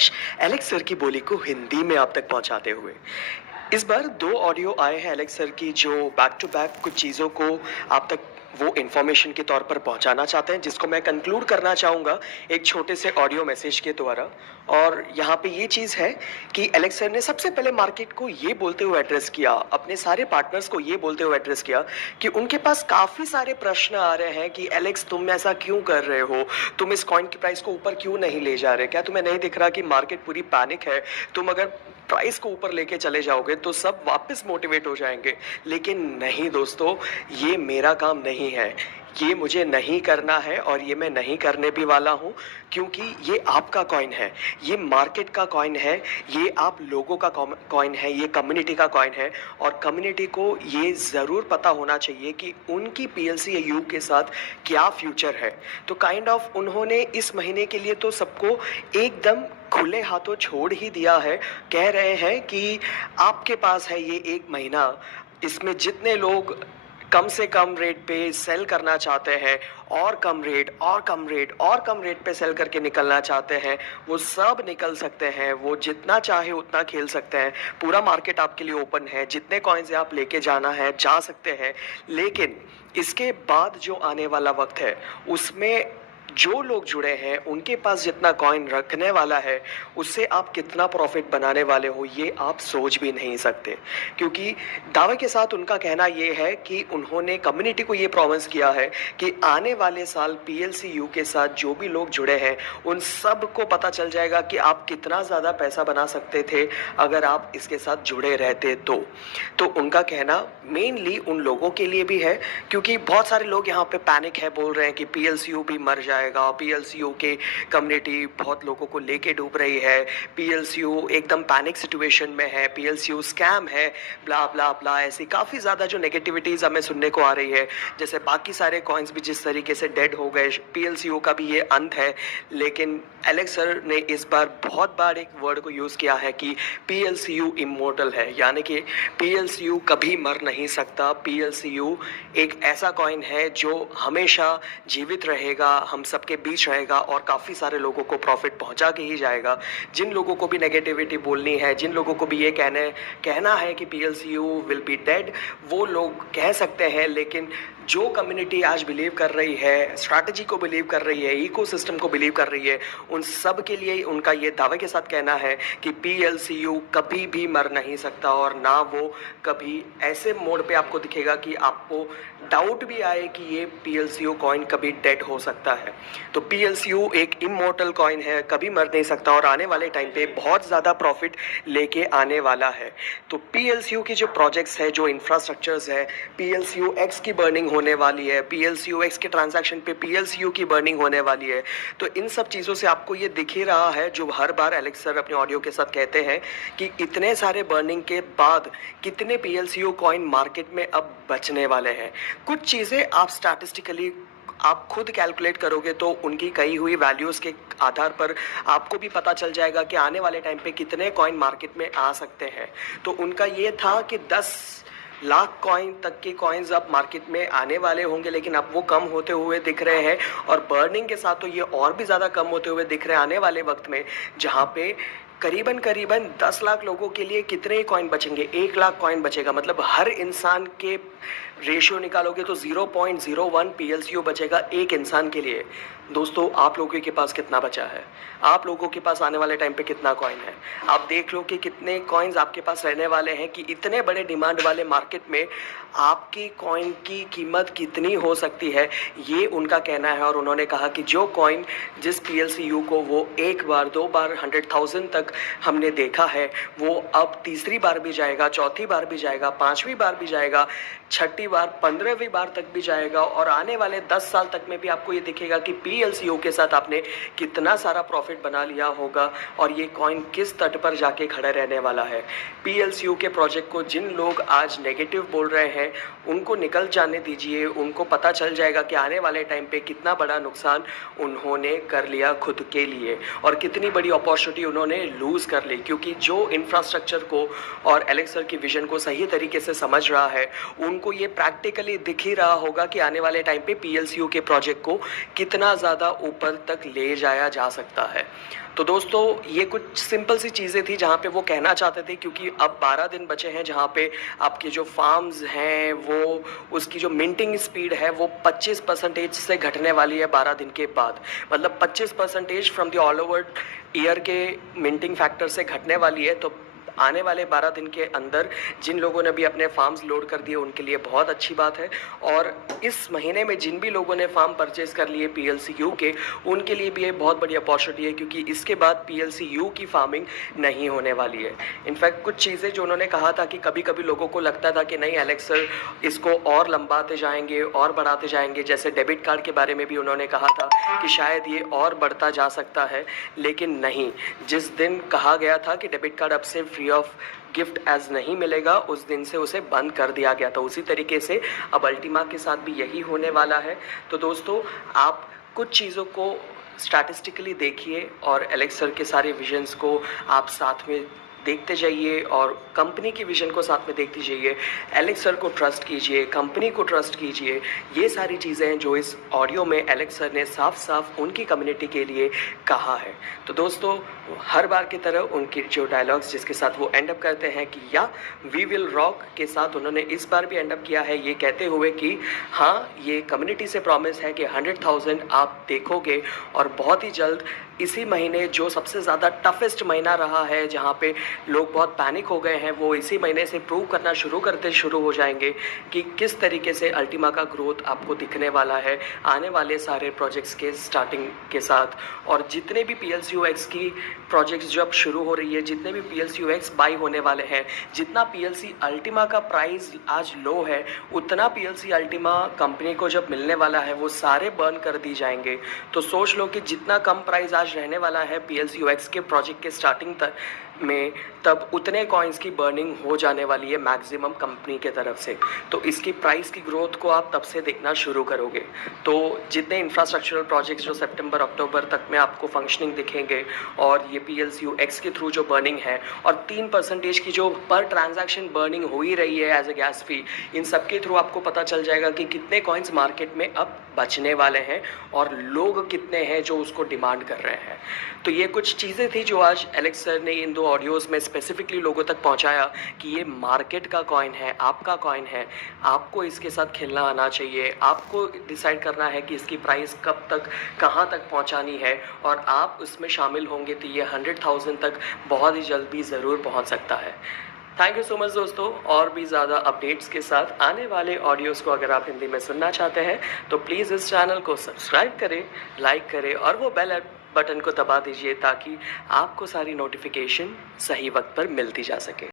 वर्ष Alex sir की बोली को हिंदी में आप तक पहुंचाते हुए। इस बार 2 ऑडियो आए हैं एलेक्स सर की जो बैक टू बैक कुछ चीज़ों को आप तक वो इन्फॉर्मेशन के तौर पर पहुंचाना चाहते हैं, जिसको मैं कंक्लूड करना चाहूँगा एक छोटे से ऑडियो मैसेज के द्वारा। और यहाँ पे ये चीज़ है कि एलेक्स सर ने सबसे पहले मार्केट को ये बोलते हुए एड्रेस किया, अपने सारे पार्टनर्स को ये बोलते हुए एड्रेस किया कि उनके पास काफ़ी सारे प्रश्न आ रहे हैं कि एलेक्स तुम ऐसा क्यों कर रहे हो, तुम इस कॉइन की प्राइस को ऊपर क्यों नहीं ले जा रहे, क्या तुम्हें नहीं दिख रहा कि मार्केट पूरी पैनिक है, तुम अगर प्राइस को ऊपर लेके चले जाओगे तो सब वापस मोटिवेट हो जाएंगे। लेकिन नहीं दोस्तों, ये मेरा काम नहीं है, ये मुझे नहीं करना है और ये मैं नहीं करने भी वाला हूँ, क्योंकि ये आपका कॉइन है, ये मार्केट का कॉइन है, ये आप लोगों का कॉइन है, ये कम्युनिटी का कॉइन है। और कम्युनिटी को ये ज़रूर पता होना चाहिए कि उनकी PLCU के साथ क्या फ्यूचर है। तो काइंड ऑफ उन्होंने इस महीने के लिए तो सबको एकदम खुले हाथों छोड़ ही दिया है। कह रहे हैं कि आपके पास है ये 1 महीना, इसमें जितने लोग कम से कम रेट पे सेल करना चाहते हैं और कम रेट और कम रेट और कम रेट पे सेल करके निकलना चाहते हैं, वो सब निकल सकते हैं, वो जितना चाहे उतना खेल सकते हैं। पूरा मार्केट आपके लिए ओपन है, जितने कॉइन्स आप लेके जाना है जा सकते हैं। लेकिन इसके बाद जो आने वाला वक्त है उसमें जो लोग जुड़े हैं उनके पास जितना कॉइन रखने वाला है उससे आप कितना प्रॉफिट बनाने वाले हो ये आप सोच भी नहीं सकते। क्योंकि दावे के साथ उनका कहना ये है कि उन्होंने कम्युनिटी को ये प्रॉमिस किया है कि आने वाले साल PLCU के साथ जो भी लोग जुड़े हैं उन सब को पता चल जाएगा कि आप कितना ज़्यादा पैसा बना सकते थे अगर आप इसके साथ जुड़े रहते तो उनका कहना मेनली उन लोगों के लिए भी है, क्योंकि बहुत सारे लोग यहाँ पे पैनिक है, बोल रहे हैं कि PLCU भी मर जाएगा, PLCU के कम्युनिटी बहुत लोगों को लेके डूब रही है, PLCU एकदम पैनिक सिचुएशन में है, PLCU स्कैम है, ब्ला ब्ला ब्ला, ऐसी काफ़ी ज़्यादा जो नेगेटिविटीज़ हमें सुनने को आ रही है। जैसे बाकी सारे कॉइन्स भी जिस तरीके से डेड हो गए, PLCU का भी ये अंत है। लेकिन एलेक्स सर ने इस बार बहुत बार एक वर्ड को यूज़ किया है कि PLCU इमोर्टल है, यानी कि PLCU कभी मर नहीं सकता। PLCU एक ऐसा कॉइन है जो हमेशा जीवित रहेगा, हम सबके बीच रहेगा और काफ़ी सारे लोगों को प्रॉफिट पहुंचा के ही जाएगा। जिन लोगों को भी नेगेटिविटी बोलनी है, जिन लोगों को भी ये कहना है कि PLCU विल बी डेड, वो लोग कह सकते हैं। लेकिन जो कम्युनिटी आज बिलीव कर रही है, स्ट्रैटेजी को बिलीव कर रही है, इकोसिस्टम को बिलीव कर रही है, उन सब के लिए उनका ये दावे के साथ कहना है कि PLCU कभी भी मर नहीं सकता और ना वो कभी ऐसे मोड पे आपको दिखेगा कि आपको डाउट भी आए कि ये PLCU कॉइन कभी डेड हो सकता है। तो PLCU एक इमॉर्टल कॉइन है, कभी मर नहीं सकता और आने वाले टाइम पे बहुत ज़्यादा प्रॉफिट लेके आने वाला है। तो PLCU की जो प्रोजेक्ट्स है, जो इंफ्रास्ट्रक्चर्स है, PLCU X की बर्निंग होने वाली है, PLCU X के ट्रांजैक्शन पे PLCU की बर्निंग होने वाली है। तो इन सब चीज़ों से आपको ये दिख ही रहा है, जो हर बार एलेक्स सर अपने ऑडियो के साथ कहते हैं कि इतने सारे बर्निंग के बाद कितने PLCU कॉइन मार्केट में अब बचने वाले हैं। कुछ चीज़ें आप स्टैटिस्टिकली आप खुद कैलकुलेट करोगे तो उनकी कही हुई वैल्यूज़ के आधार पर आपको भी पता चल जाएगा कि आने वाले टाइम पे कितने कॉइन मार्केट में आ सकते हैं। तो उनका ये था कि 10 लाख कॉइन तक के कॉइन्स अब मार्केट में आने वाले होंगे, लेकिन अब वो कम होते हुए दिख रहे हैं और बर्निंग के साथ तो ये और भी ज़्यादा कम होते हुए दिख रहे हैं आने वाले वक्त में, जहाँ पे करीबन 10 लाख लोगों के लिए कितने कॉइन बचेंगे, 1 लाख कॉइन बचेगा। मतलब हर इंसान के रेशियो निकालोगे तो 0.01 PLCU बचेगा एक इंसान के लिए। दोस्तों, आप लोगों के पास कितना बचा है? आप लोगों के पास आने वाले टाइम पे कितना कॉइन है? आप देख लो कि कितने कॉइन्स आपके पास रहने वाले हैं, कि इतने बड़े डिमांड वाले मार्केट में आपकी कॉइन की कीमत कितनी हो सकती है, ये उनका कहना है। और उन्होंने कहा कि जो कॉइन जिस PLCU को वो 1 बार 2 बार 100,000 तक हमने देखा है, वो अब तीसरी बार भी जाएगा, चौथी बार भी जाएगा, 5वीं बार भी जाएगा, 6ठी बार, 15वीं बार तक भी जाएगा। और आने वाले 10 साल तक में भी आपको ये दिखेगा कि PLCU के साथ आपने कितना सारा प्रॉफिट बना लिया होगा और ये कॉइन किस तट पर जाके खड़ा रहने वाला है। PLCU के प्रोजेक्ट को जिन लोग आज नेगेटिव बोल रहे हैं उनको निकल जाने दीजिए, उनको पता चल जाएगा कि आने वाले टाइम पे कितना बड़ा नुकसान उन्होंने कर लिया खुद के लिए और कितनी बड़ी अपॉर्चुनिटी उन्होंने लूज़ कर ली। क्योंकि जो इंफ्रास्ट्रक्चर को और एलेक्स सर की विजन को सही तरीके से समझ रहा है, उनको ये प्रैक्टिकली दिख ही रहा होगा कि आने वाले टाइम पे PLCU के प्रोजेक्ट को कितना ज़्यादा ऊपर तक ले जाया जा सकता है। तो दोस्तों ये कुछ सिंपल सी चीज़ें थी जहाँ पे वो कहना चाहते थे, क्योंकि अब 12 दिन बचे हैं जहाँ पे आपके जो फार्म्स हैं वो उसकी जो मिंटिंग स्पीड है वो 25% से घटने वाली है 12 दिन के बाद। मतलब 25% from the all over year के मिंटिंग फैक्टर से घटने वाली है। तो आने वाले 12 दिन के अंदर जिन लोगों ने भी अपने फार्म्स लोड कर दिए उनके लिए बहुत अच्छी बात है। और इस महीने में जिन भी लोगों ने फार्म परचेज कर लिए PLCU के, उनके लिए भी ये बहुत बड़ी अपॉर्चुनिटी है, क्योंकि इसके बाद PLCU की फार्मिंग नहीं होने वाली है। इनफैक्ट कुछ चीज़ें जो उन्होंने कहा था कि कभी कभी लोगों को लगता था कि नहीं एलेक्स सर इसको और लंबाते जाएंगे और बढ़ाते जाएंगे, जैसे डेबिट कार्ड के बारे में भी उन्होंने कहा था कि शायद ये और बढ़ता जा सकता है, लेकिन नहीं। जिस दिन कहा गया था कि डेबिट कार्ड अब से फ्री ऑफ गिफ्ट एज नहीं मिलेगा, उस दिन से उसे बंद कर दिया गया था। उसी तरीके से अब अल्टीमा के साथ भी यही होने वाला है। तो दोस्तों आप कुछ चीज़ों को स्टैटिस्टिकली देखिए और एलेक्स सर के सारे विजन्स को आप साथ में देखते जाइए और कंपनी की विजन को साथ में देखते जाइए। एलेक्स सर को ट्रस्ट कीजिए, कंपनी को ट्रस्ट कीजिए। ये सारी चीज़ें हैं जो इस ऑडियो में एलेक्स सर ने साफ साफ उनकी कम्युनिटी के लिए कहा है। तो दोस्तों हर बार की तरह उनकी जो डायलॉग्स जिसके साथ वो एंड अप करते हैं कि या वी विल रॉक के साथ, उन्होंने इस बार भी एंड अप किया है ये कहते हुए कि हाँ ये कम्युनिटी से प्रॉमिस है कि 100,000 आप देखोगे। और बहुत ही जल्द इसी महीने जो सबसे ज़्यादा टफेस्ट महीना रहा है जहाँ पे लोग बहुत पैनिक हो गए हैं, वो इसी महीने से प्रूव करना शुरू हो जाएंगे कि किस तरीके से अल्टीमा का ग्रोथ आपको दिखने वाला है आने वाले सारे प्रोजेक्ट्स के स्टार्टिंग के साथ। और जितने भी PLCUX की प्रोजेक्ट्स जब शुरू हो रही है, जितने भी PLCUX बाई होने वाले हैं, जितना PLC अल्टीमा का प्राइस आज लो है, उतना PLC अल्टीमा कंपनी को जब मिलने वाला है वो सारे बर्न कर दी जाएंगे। तो सोच लो कि जितना कम प्राइस आज रहने वाला है PLCUX के प्रोजेक्ट के स्टार्टिंग तक में, तब उतने कॉइन्स की बर्निंग हो जाने वाली है मैक्सिमम कंपनी के तरफ से। तो इसकी प्राइस की ग्रोथ को आप तब से देखना शुरू करोगे। तो जितने इंफ्रास्ट्रक्चरल प्रोजेक्ट्स जो सितंबर अक्टूबर तक में आपको फंक्शनिंग दिखेंगे और ये PLCUX के थ्रू जो बर्निंग है और 3% की जो पर ट्रांजैक्शन बर्निंग हो ही रही है एज ए गैस फी, इन सब के थ्रू आपको पता चल जाएगा कि कितने कॉइन्स मार्केट में अब बचने वाले हैं और लोग कितने हैं जो उसको डिमांड कर रहे हैं। तो ये कुछ चीज़ें थी जो आज एलेक्स सर ने इन 2 ऑडियोज़ में स्पेसिफिकली लोगों तक पहुंचाया कि ये मार्केट का कॉइन है, आपका कॉइन है, आपको इसके साथ खेलना आना चाहिए। आपको डिसाइड करना है कि इसकी प्राइस कब तक कहां तक पहुंचानी है और आप उसमें शामिल होंगे तो ये 100,000 तक बहुत ही जल्द भी ज़रूर पहुंच सकता है। थैंक यू सो मच दोस्तों। और भी ज़्यादा अपडेट्स के साथ आने वाले ऑडियोज़ को अगर आप हिंदी में सुनना चाहते हैं तो प्लीज़ इस चैनल को सब्सक्राइब करें, लाइक करें और वो बेल बटन को दबा दीजिए ताकि आपको सारी नोटिफिकेशन सही वक्त पर मिलती जा सके।